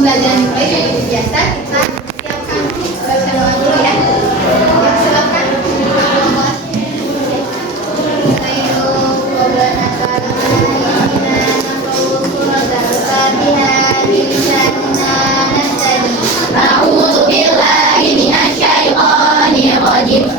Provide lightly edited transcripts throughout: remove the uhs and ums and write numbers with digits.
pembelajaran mulai seperti biasa kita siapkan baca doa dulu ya. Silakan.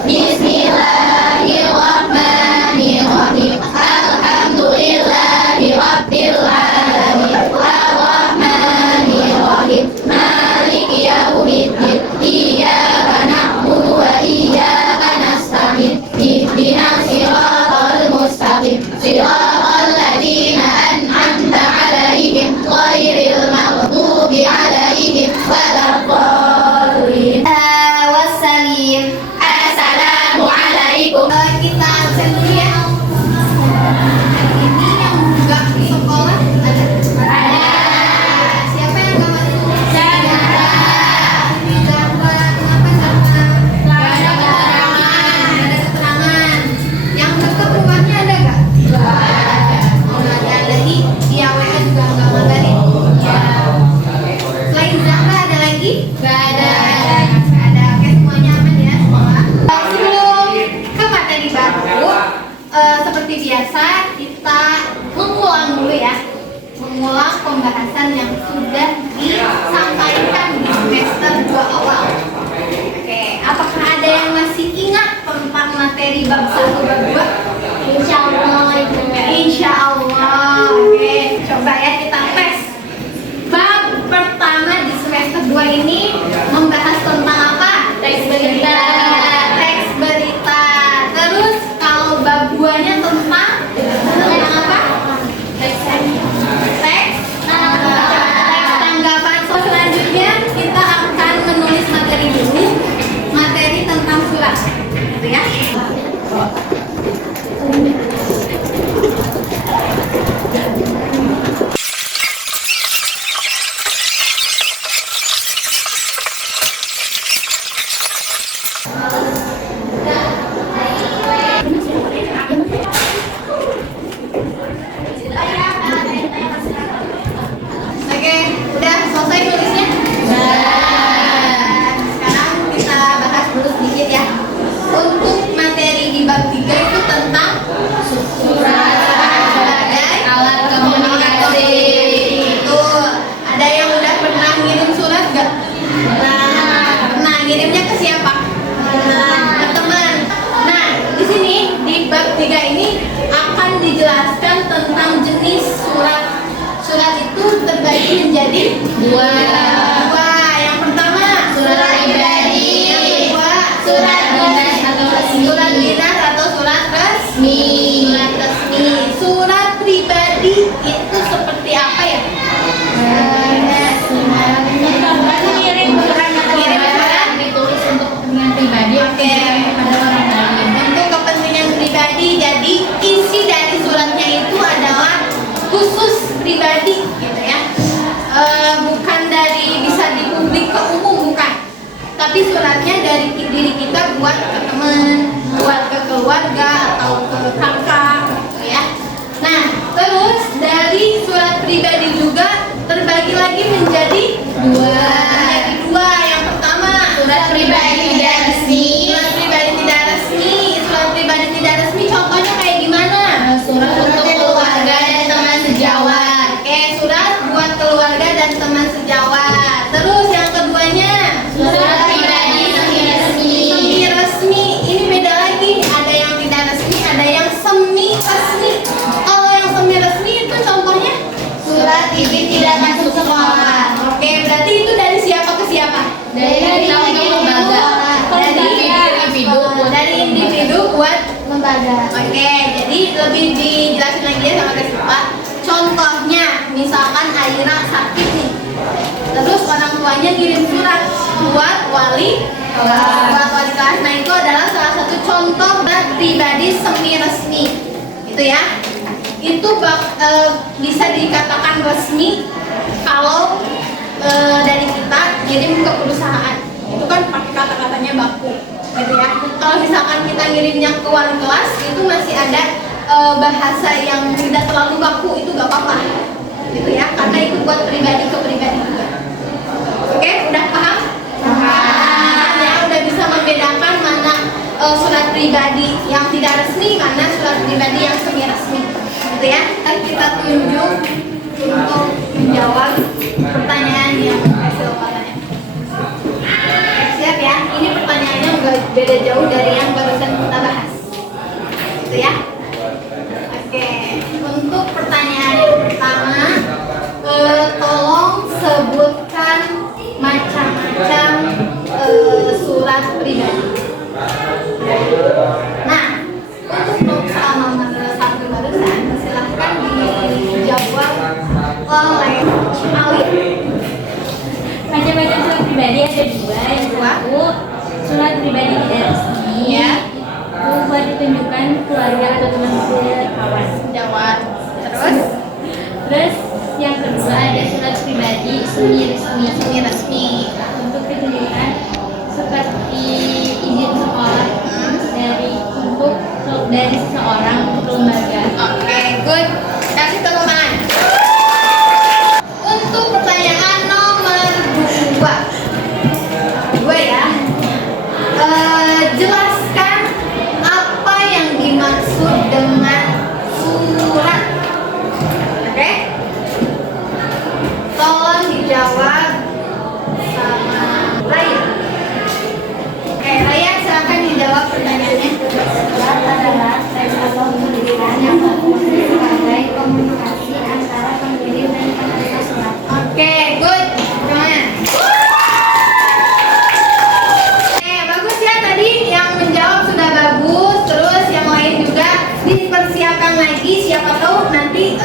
Bismillahirrahmanirrahim. Alhamdulillahi rabbil alamin. Arrahmanirrahim. Maliki yaumiddin. Iyyaka na'budu wa iyyaka nasta'in. Ihdinas siratal mustaqim. Siratal ladzina an'amta 'alaihim ghairil maghdubi alaihim waladdallin. Wassalim. Assalamualaikum. Kita absen dulu ya. Ini yang nggak di sekolah ada. Siapa yang nggak masuk? Saya. Ini gambar. Kenapa gambar? Ada keterangan. Ada keterangan. Yang dekat rumahnya ada nggak? Oh, nggak ada. Lagi di AWA juga nggak ngabarin. Selain Zahra ada lagi? Nggak ada. Nggak ada. Oke, semuanya aman ya sekolah. Sebelum ke materi baru, seperti biasa kita mengulang dulu ya, mengulang pembahasan yang sudah disampaikan di semester 2 awal. Oke, apakah ada yang masih ingat tentang materi bab 1 bab 2? Insya Allah. Insya Allah. Oke, coba ya kita tes. Bab pertama di semester 2 ini membahas tentang apa? Teks berita. Teks berita. Terus kalau bab 2-nya tentang apa? Teks tanggapan. Selanjutnya kita akan menulis materi dulu, materi tentang surat, gitu ya. Oke, udah selesai nulisnya? Sekarang kita bahas dulu sedikit ya. Untuk materi di bab 3 itu tentang surat sebagai Alat komunikasi. Itu ada yang udah pernah ngirim surat gak? Pernah. Ngirimnya ke siapa? Ke teman. Nah, di sini di bab 3 ini akan dijelaskan tentang jenis surat. Surat itu terbagi menjadi dua. Yang pertama Surat pribadi. Yang kedua Surat dinas atau resmi. Surat dinas atau surat resmi. Surat resmi. Surat pribadi itu seperti apa ya? Kirim surat ditulis untuk kepentingan pribadi. Oke. Pada orang lain. Untuk kepentingan pribadi, jadi isi dari suratnya itu adalah khusus pribadi, gitu ya. Bukan dari bisa dipublik ke umum, bukan. Tapi suratnya dari diri kita buat ke teman, buat ke keluarga atau ke kakak, gitu ya. Nah, terus dari surat pribadi juga terbagi lagi menjadi dua. Menjadi dua. Yang pertama Surat pribadi tidak resmi. Surat pribadi tidak resmi. Surat pribadi tidak resmi contohnya kayak gimana? Surat untuk keluarga dan teman sejawat. Oke, surat buat keluarga dan teman sejawat. Terus yang keduanya Surat pribadi semi resmi. semi resmi. Ini beda lagi. Ada yang tidak resmi, ada yang semi resmi. Kalau yang semi resmi itu contohnya Surat izin tidak masuk sekolah. Oke, berarti itu dari siapa ke siapa? Dari lembaga. Dari individu buat lembaga. Oke, jadi lebih dijelasin lagi ya sama Kak Siva. Contohnya, misalkan Aira sakit nih. Terus orang tuanya kirim surat buat wali kelas. Nah, itu adalah salah satu contoh surat pribadi semi resmi. Itu ya. Itu bisa dikatakan resmi kalau dari kita kirim ke perusahaan. Itu kan pakai kata-katanya baku, gitu ya. Kalau misalkan kita ngirimnya ke wali kelas, itu masih ada bahasa yang tidak terlalu baku, itu gak apa-apa, gitu ya. Karena itu buat pribadi ke pribadi juga. satu-satu ya. Ntar kita tunjuk untuk menjawab pertanyaan yang hasil lompatannya. Siap ya? Ini pertanyaannya nggak beda jauh dari yang barusan kita bahas. Gitu ya? Oke. Untuk pertanyaan yang pertama, tolong sebutkan macam-macam surat pribadi. Nah, untuk soal nomor 1 barusan, silahkan dijawab oleh Ali. Macam-macam surat pribadi ada dua. Yang satu, surat pribadi tidak resmi. Ya. Buat ditunjukkan keluarga atau teman kawan. Jawab. Terus Terus yang kedua ada surat pribadi semi resmi. semi resmi. Untuk ditunjukkan seperti izin sekolah dari seseorang untuk lembaga. Oke, good. Kasih tepuk tangan. Untuk pertanyaan nomor 2 ya. Jelaskan apa yang dimaksud dengan surat. Oke? Tolong dijawab sama Raya. Oke, Raya silakan dijawab pertanyaannya. Surat adalah teks atau tulisan yang berfungsi sebagai komunikasi antara pengirim dan penerima surat. Oke, good. Gimana? Oke, bagus ya tadi yang menjawab sudah bagus. Terus yang lain juga dipersiapkan lagi. Siapa tahu nanti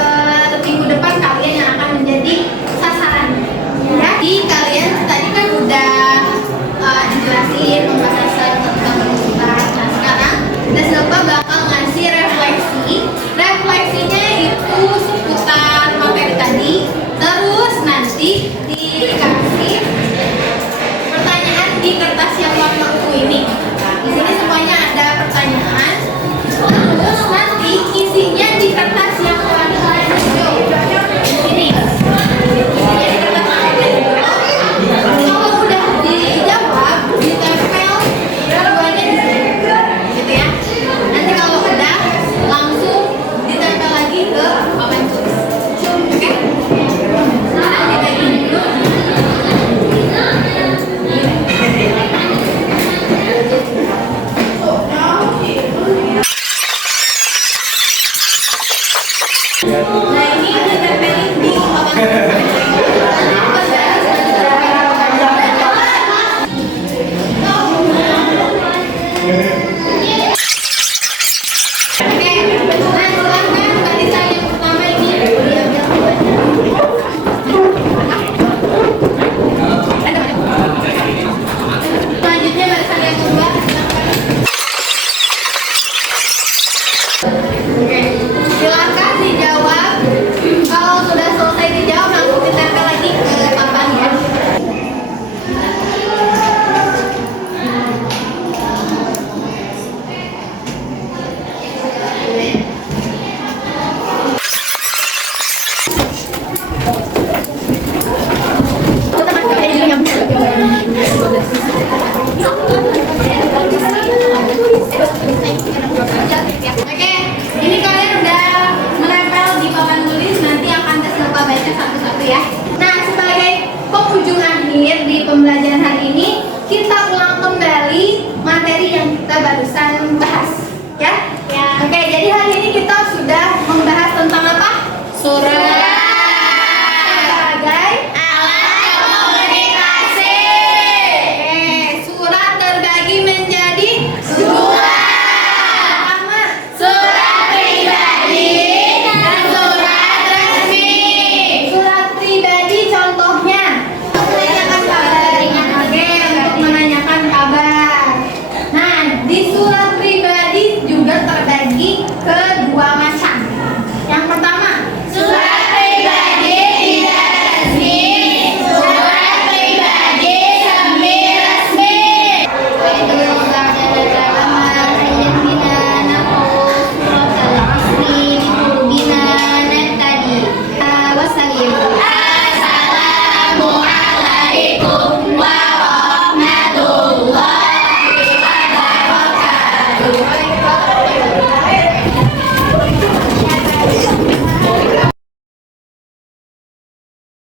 minggu depan kalian yang akan menjadi sasaran. Ya, jadi kalian tadi kan udah dijelasin pembahasan tentang surat. Nah, sekarang Dasnapa bakal ngasih refleksi. Refleksinya itu seputar materi tadi. Terus nanti dikasih pertanyaan di kertas yang warna ungu ini. Di sini semuanya ada pertanyaan. Terus nanti isinya di kertas yang warna hijau. Ini. Isinya di kertas warna hijau. Kalau udah dijawab, ditempel jawabannya di sini. Gitu ya. Nanti kalau udah langsung ditempel lagi ke papan tulis. Oke? Nah, dibagi dulu. Nah, ini ditempelin di papan tulis. Oke, nah silakan barisan yang pertama ini diambil duluan. Selanjutnya barisan yang kedua, silakan. Oke, silakan dijawab. Kalau sudah selesai dijawab langsung ditempel lagi ke papan ya. Oke, ini kalian udah menempel di papan tulis, nanti akan Dasnapa baca satu-satu ya. Nah, sebagai penghujung akhir di pembelajaran